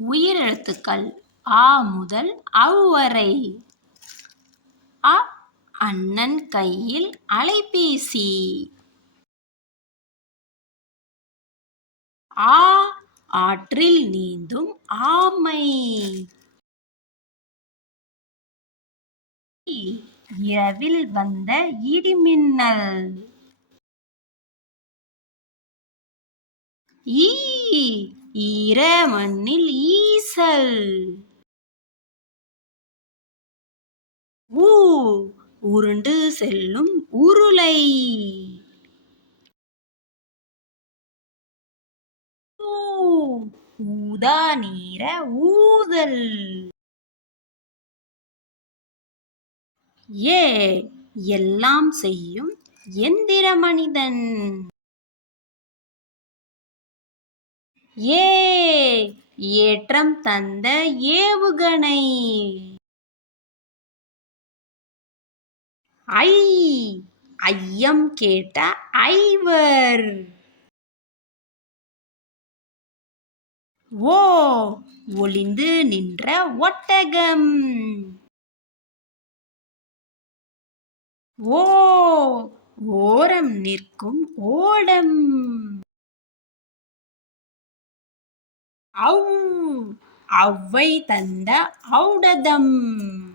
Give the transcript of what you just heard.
உயிரெழுத்துக்கள் ஆ முதல் ஔ வரை. அ அண்ணன் கையில் அலைபேசி. ஆ ஆற்றில் நீந்தும் ஆமை. இரவில் வந்த இடிமின்னல். ஈர மண்ணில் ஈசல். உருண்டு செல்லும் உருளை. ஊதா நீர ஊதல். எல்லாம் செய்யும் எந்திர மனிதன். ஏற்றம் தந்த ஏவுகணை. ஐயம் கேட்ட ஐவர். ஒளிந்து நின்ற ஒட்டகம். ஓரம் நிற்கும் ஓடம். ஔவை தந்த ஔடதம்.